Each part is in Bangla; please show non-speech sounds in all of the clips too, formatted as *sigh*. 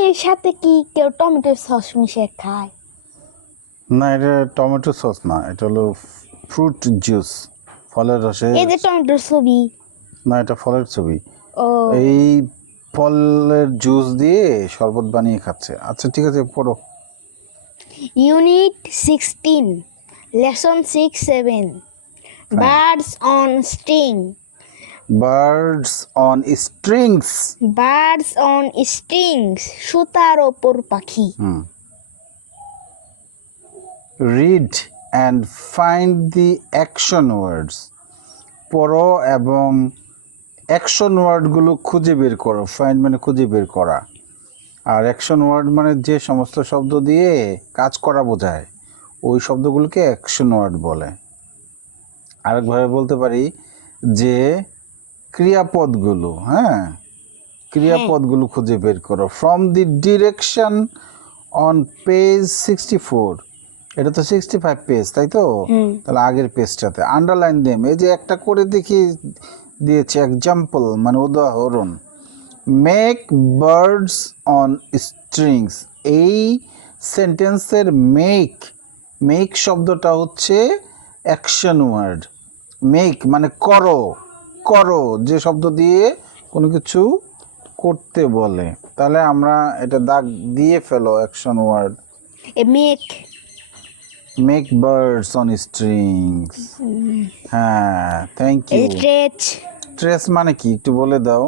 পানির সাথে কি কেউ টমেটো সস মিশিয়ে খায়? না এটা টমেটো সস না এটা হলো ফ্রুট জুস ফলের রসে এই যে টমেটোর ছবি। না এটা ফলের ছবি। এই ফলের জুস দিয়ে শরবত বানিয়ে খাচ্ছে। আচ্ছা ঠিক আছে পড়ো। Unit sixteen lesson six seven birds on string birds on strings. Birds on strings সুতার ওপর পাখি। Read and find the action words. পড়ো এবং অ্যাকশন ওয়ার্ডগুলো খুঁজে বের করো ফাইন্ড মানে খুঁজে বের করা। আর অ্যাকশন ওয়ার্ড মানে যে সমস্ত শব্দ দিয়ে কাজ করা বোঝায় ওই শব্দগুলোকে অ্যাকশন ওয়ার্ড বলে। আরেকভাবে বলতে পারি যে ক্রিয়াপদগুলো হ্যাঁ? ক্রিয়াপদগুলো খুঁজে বের করো। From the direction on page sixty four এটা তো সিক্সটি ফাইভ পেজ তাই তো? তাহলে আগের পেজটাতে আন্ডারলাইন দেম এই যে একটা করে দেখি দিয়েছে এক্সাম্পল মানে উদাহরণ। মেক বার্ডস অন স্ট্রিংস এই সেন্টেন্সের মেক মেক শব্দটা হচ্ছে অ্যাকশন ওয়ার্ড মেক মানে করো। করো যে শব্দ দিয়ে কোনো কিছু করতে বলে। তাহলে আমরা এটা দাগ দিয়ে ফেলো action word make make birds on strings হ্যাঁ থ্যাংক ইউ ট্রেচ স্ট্রেচ মানে কি? একটু বলে দাও।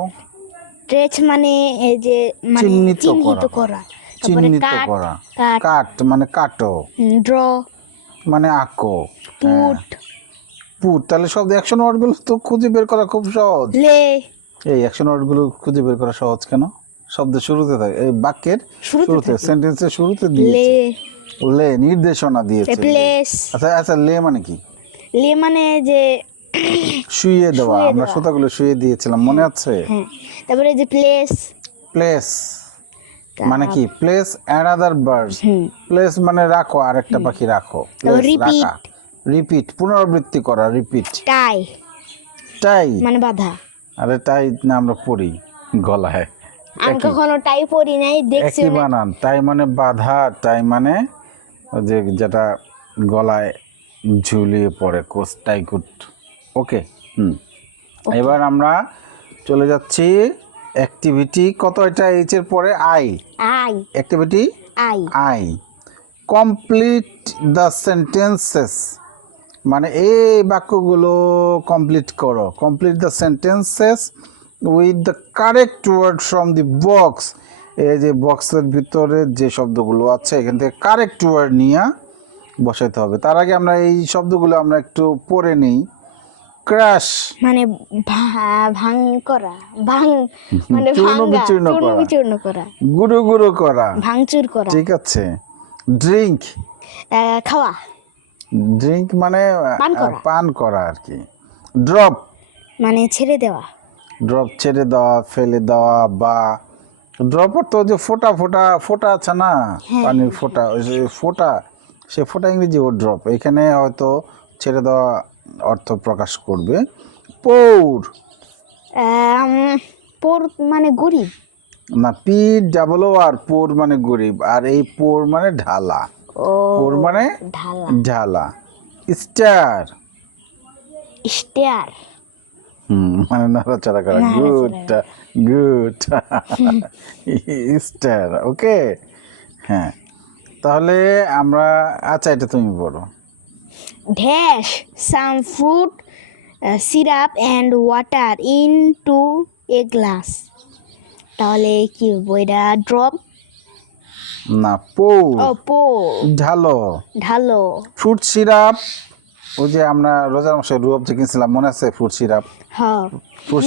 ট্রেচ মানে এই যে মানে চিহ্নিত করা। চিহ্নিত কাট করা। কাট। মানে কাটো। ড্র মানে আঁকো। পুট পুট তাহলে সব অ্যাকশন ওয়ার্ডগুলো তো খুঁজে বের করা খুব সহজ। লে। এই অ্যাকশন ওয়ার্ডগুলো খুঁজে বের করা সহজ কেন? শব্দের শুরুতে থাকে এই বাক্যের শুরুতে সেন্টেন্সের শুরুতে দিয়েছে। লে। নির্দেশনা দিয়েছে। প্লেস। আচ্ছা আচ্ছা লে মানে কি? লে মানে যে *clears throat* শুইয়ে দেওয়া। আমরা। সুতাগুলো শুয়ে দিয়েছিলাম মনে আছে? হ্যাঁ। তারপরে যে প্লেস। প্লেস। মানে কি? প্লেস অ্যানাদার বার্ডস প্লেস মানে রাখো আরেকটা পাখি রাখো। তারপর রাখা। রিপিট পুনরাবৃত্তি করা রিপিট। টাই। টাই। মানে বাধা। আরে টাই না আমরা পড়ি গলায়। আমি কখনো টাই পড়ি নাই দেখছি একই বানান। টাই মানে বাধা টাই মানে ওই যে যেটা গলায় ঝুলিয়ে পড়ে কোস টাই কুট। ওকে হুম। এবার আমরা চলে যাচ্ছি অ্যাক্টিভিটি কত এটা এইচ এর পরে? I. I. Activity? I. I. Complete the sentences. মানে এই বাক্যগুলো কমপ্লিট করো। Complete the sentences with the correct word from the box এই যে বক্সের ভিতরে যে শব্দগুলো আছে এখান থেকে কারেক্ট ওয়ার্ড নিয়ে বসাইতে হবে। তার আগে আমরা এই শব্দগুলো আমরা একটু পড়ে নিই। ক্র্যাশ মানে ভা- করা ভাঙ *laughs* মানে চূর্ণ বিচূর্ণ করা। গুঁড়ো গুঁড়ো করা। ভাঙচুর করা। ঠিক আছে। ড্রিঙ্ক খাওয়া। ড্রিঙ্ক মানে পান করা। আর কি। ড্রপ মানে ছেড়ে দেওয়া। ড্রপ ছেড়ে দেওয়া ফেলে দেওয়া বা ড্রপ তো যে ফোটা ফোটা ফোটা আছে না? হ্যাঁ। পানির ফোটা ওই যে ফোটা সে ফোটা ইংরেজি ও ড্রপ এখানে হয়তো ছেড়ে দেওয়া অর্থ প্রকাশ করবে। পৌর পোর মানে গরিব। না পি ডাবল আর পোর মানে গরিব। আর এই পোর মানে ঢালা। ও পোর মানে ঢালা। ঢালা। স্টার। স্টেয়ার হুম মানে নাড়াচাড়া করা। Good good. Star okay? হ্যাঁ তাহলে আমরা আচ্ছা এটা তুমি বলো। Dash some fruit syrup and water into a glass তাহলে কি বলব এটা ড্রপ না পৌ পো ঢালো। ঢালো। ফ্রুট সিরাপ ওই যে আমরা রোজার মাসে রুয়াব যে কিনছিলাম মনে আছে ফ্রুট সিরাপ? হ্যাঁ।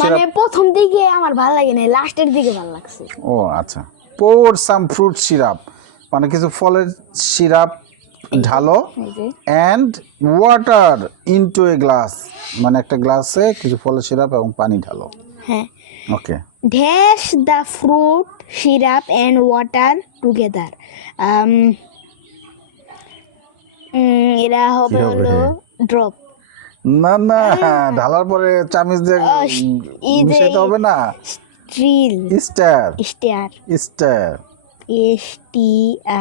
মানে প্রথম দিকে আমার ভালো লাগে না লাস্টের দিকে ভালো লাগছে। ও আচ্ছা। পোর সাম ফ্রুট সিরাপ মানে কিছু ফলের সিরাপ ঢালো and water into a glass মানে একটা গ্লাসে কিছু ফলের সিরাপ এবং পানি ঢালো। হ্যাঁ। Okay dash the fruit syrup and water together Um, এরা হবে হলো ড্রপ না না ঢালার পরে চামিচ দিয়ে মিশাইতে হবে না? Still. Stir. Stir stir. S T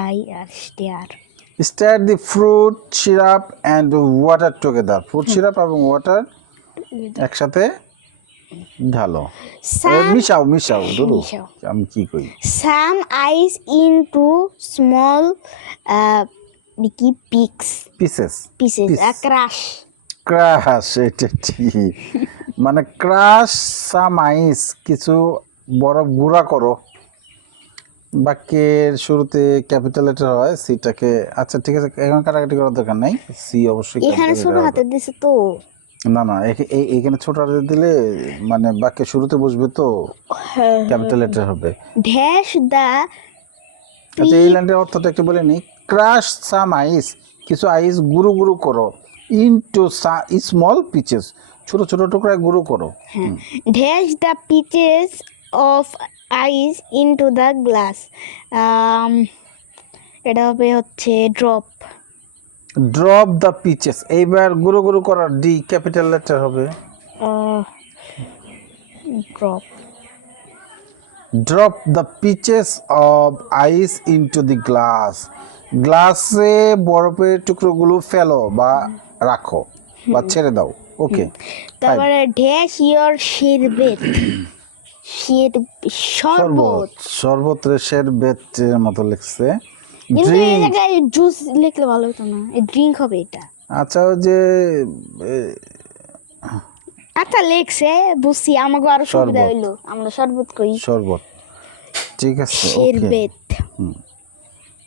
I R stir stir the fruit syrup and water together. Fruit syrup এবং ওয়াটার একসাথে ঢালো। মিশাও মিশাও দুরু মিশাও। আমি কি কই সাম আইস ইনটু স্মল কি picks pieces pieces. Crush crush এটা ঠিক। মানে ক্রাশ সাম আইস কিছু বরফ গুঁড়া করো। বাক্যের শুরুতে ক্যাপিটাল লেটার হয় সিটাকে আচ্ছা ঠিক আছে এখন কাটাকাটি করার দরকার নাই। সি অবশ্যই এখানে ছোট হাতে দিছে তো। না না এখে- এই- এইখানে ছোট হাতে দিলে মানে বাক্যের শুরুতে বসবে তো ক্যাপিটাল লেটার হবে। ড্যাশ দা আচ্ছা এই লাইনটার অর্থটা একটু বলে নি ক্রাশ সাম আইস কিছু আইস গুরু গুরু করো। ইনটু স্মল পিচেস ছোট ছোট টুকরায় গুরু করো। Dash the pieces of ice into the glass. এটা হবে হচ্ছে ড্রপ। ড্রপ দ্য পিচেস এইবার গুরু গুরু করার ডি ক্যাপিটাল লেটার হবে। Drop drop the pieces of ice into the glass গ্লাসে বরফের টুকরোগুলো ফেলো বা রাখো বা ছেড়ে দাও। ওকে তারপরে ড্যাশ ইয়োর শিরবেত শির শরবত। শরবত। শরবত রেশের বেতের মতো লিখছে। কিন্তু এই জায়গায় জুস লিখলে ভালো হতো না। এই ড্রিঙ্ক হবে এটা। আচ্ছা যে আচ্ছা লেখছে বুঝছি আমাকে আরও সুবিধা। হইল। আমরা শরবত করি। শরবত। ঠিক আছে শিরবেত।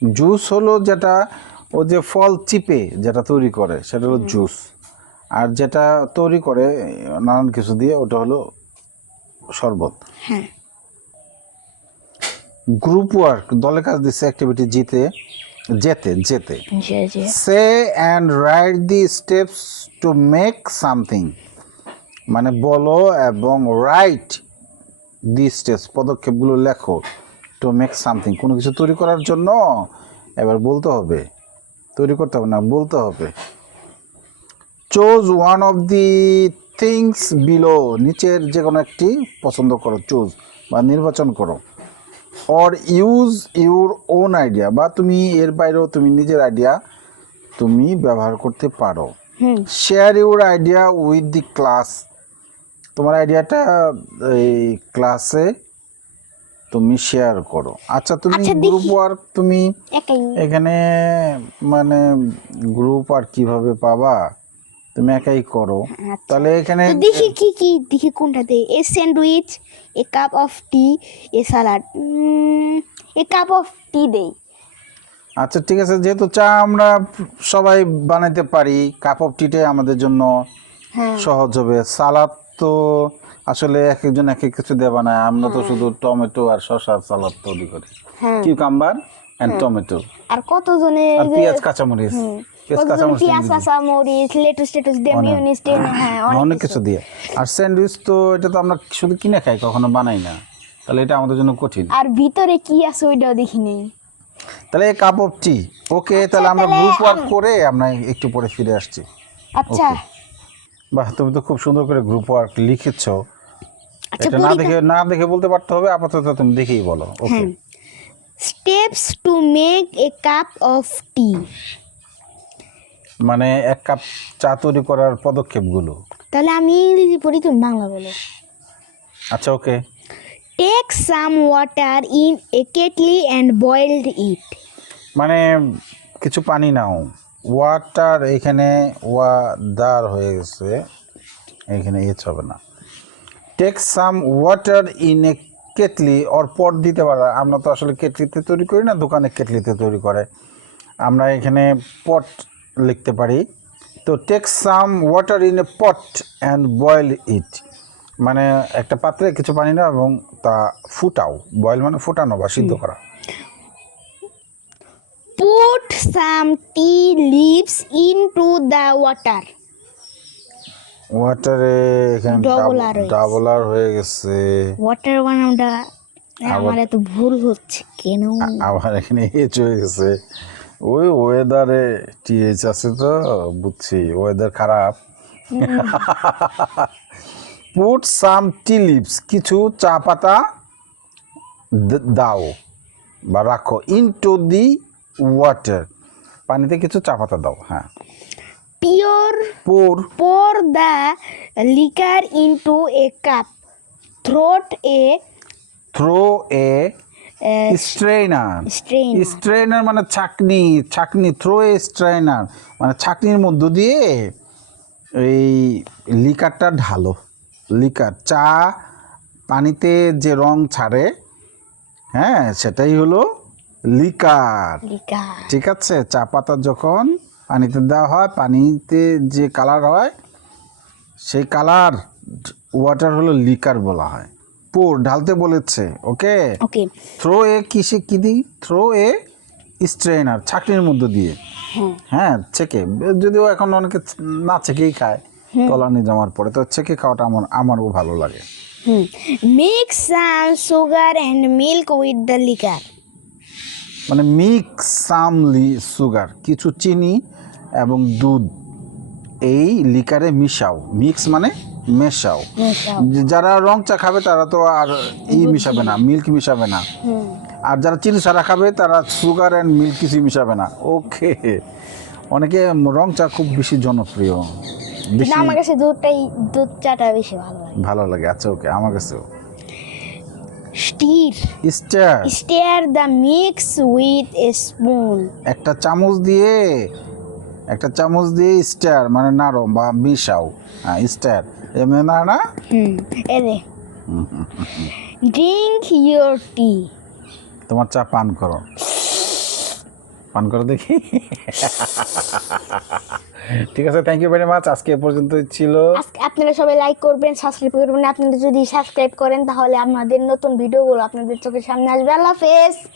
জুস হলো যেটা ও যে ফল চিপে যেটা তৈরি করে সেটা হলো জুস আর যেটা তৈরি করে নানান কিছু দিয়ে ওটা হলো শরবত। হ্যাঁ। গ্রুপ ওয়ার্ক দলে কাজ দিচ্ছে অ্যাক্টিভিটি জিতে যেতে যেতে। Say and write the steps to make something মানে বলো এবং রাইট দি স্টেপস পদক্ষেপগুলো লেখো টু মেক সামথিং কোনো কিছু তৈরি করার জন্য এবার বলতে হবে। তৈরি করতে হবে না বলতে হবে। Choose one of the things below নিচের যে কোনো একটি পছন্দ করো চুজ বা নির্বাচন করো। Or use your own idea বা তুমি এর বাইরেও তুমি নিজের আইডিয়া তুমি ব্যবহার করতে পারো। Share your idea with the class তোমার আইডিয়াটা এই ক্লাসে তুমি শেয়ার করো। আচ্ছা তুমি আচ্ছা। গ্রুপ ওয়ার্ক তুমি এখানে মানে গ্রুপ আর কীভাবে পাবা? তুমি একাই করো। আচ্ছা। তাহলে এখানে দেখি কি কি দেখি কোনটা দে a sandwich a cup of tea a salad. A cup of tea দেই। আচ্ছা ঠিক আছে। যেহেতু চা আমরা সবাই বানাইতে পারি কাপ অফ টিটাই আমাদের জন্য হ্যাঁ। সহজ হবে। সালাদ তো আসলে এক একজন এক এক কিছু দিয়ে বানায়। আমরা তো শুধু টমেটো আর শসা সালাদ তৈরি করি। হ্যাঁ। কিউকাম্বার অ্যান্ড টমেটো আর কতজনে আর পেঁয়াজ কাঁচামরিচ। পেঁয়াজ কতজন কাঁচামরিচ পেঁয়াজ কাঁচা মরিচ লেটুস টেটুস দিয়ে অনেক। মিউনিস হ্যাঁ অনেক অনেক কিছু। দিয়ে। আর স্যান্ডউইচ তো এটা তো আমরা শুধু কিনে খাই কখনো বানাই না। তাহলে এটা আমাদের জন্য কঠিন। আর ভিতরে কি আছে ওইটাও দেখি নেই তাহলে কাপ অফ টি ওকে তাহলে আমরা গ্রুপ ওয়ার্ক করে আমরা একটু পরে ফিরে আসছি। আচ্ছা। বাহ তুমি তো খুব সুন্দর করে গ্রুপ ওয়ার্ক লিখেছো। আচ্ছা এটা না দেখে না দেখে বলতে পারতে হবে আপাতত তুমি দেখেই বলো। Okay steps to make a cup of tea মানে এক কাপ চা তৈরি করার পদক্ষেপগুলো। তাহলে আমি ইংরেজি পড়ি তুমি বাংলা বলো। আচ্ছা okay. Take some water in a kettle and boiled it মানে কিছু পানি নাও। ওয়াটার এখানে ওয়াদার হয়ে গেছে। এখানে এচ হবে না। Take some water in a kettle or pot দিতে পারা। আমরা তো আসলে কেটলিতে তৈরি করি না দোকানে কেটলিতে তৈরি করে। আমরা এখানে পট লিখতে পারি। তো take some water in a pot and boil it মানে একটা পাত্রে কিছু পানি নাও এবং তা ফুটাও। বয়েল মানে ফুটানো বা সিদ্ধ করা। Put some tea leaves into the water ওয়াটারে এখানে ডাবল আর হয়ে গেছে। ওয়াটার বানামটা আমার এত ভুল হচ্ছে কেন? আবার এখানে *laughs* এইচ হয়ে গেছে। ওই ওয়েদারে টিএইচ আছে তো বুঝছি ওয়েদার খারাপ। পুট সাম টি লিপস কিছু চা পাতা দাও বা রাখো ইনটু দি ওয়াটার পানিতে কিছু চা পাতা দাও হ্যাঁ। Pure pour pour the liquor into a cup throat a throw a strain strainer মানে ছাকনি ছাকনি থ্রো এ স্ট্রেনার মানে ছাকনির মধ্য দিয়ে এই লিকারটা ঢালো। লিকার চা পানিতে যে রং ছাড়ে হ্যাঁ সেটাই হলো লিকার। ঠিক আছে? চা পাতা যখন পানিতে দেওয়া হয় পানিতে যে কালার হয় সেই কালার ওয়াটার হলো লিকার বলা হয়। পোর ঢালতে বলেছে ওকে? ওকে। থ্রো এ কিসে কি দিই থ্রো এ স্ট্রেনার ছাকনির মধ্যে দিয়ে। হ্যাঁ। হ্যাঁ চেকে যদিও এখন অনেকে না চেকেই খায় তলানি জমার পরে তো চেকে খাওয়াটা আমার আমারও ভালো লাগে। some sugar and milk with the liquor মানে মিক্স সামলি সুগার কিছু চিনি এবং দুধ এই লিকারে মিশাও। মিক্স মানে মেশাও। যারা রং চা খাবে তারা তো আর ই মিশাবে না মিল্ক মিশাবে না। আর যারা চিনি ছাড়া খাবে তারা সুগার অ্যান্ড মিল্ক কিছু মিশাবে না। ওকে। অনেকে রং চা খুব বেশি জনপ্রিয়। বেশি আমার কাছে দুধটাই দুধ চাটা বেশি ভালো লাগে। ভালো লাগে। আচ্ছা ওকে আমার কাছেও। Stir. Star. Stir the mix with a spoon. একটা চামচ দিয়ে একটা চামচ দিয়ে স্টার মানে নাড়ো বা মিশাও হ্যাঁ স্টার। এমনি না না? হুম এরে ড্রিঙ্ক ইয়োর টি তোমার চা পান করো। পান করো দেখি। ঠিক আছে থ্যাংক ইউ ভেরি মাচ আজকে এ পর্যন্তই ছিল। আজকে আপনারা সবাই লাইক করবেন সাবস্ক্রাইব করবেন। আপনারা যদি সাবস্ক্রাইব করেন তাহলে আমাদের নতুন ভিডিওগুলো আপনাদের চোখের সামনে আসবে। আল্লাহ হাফেজ।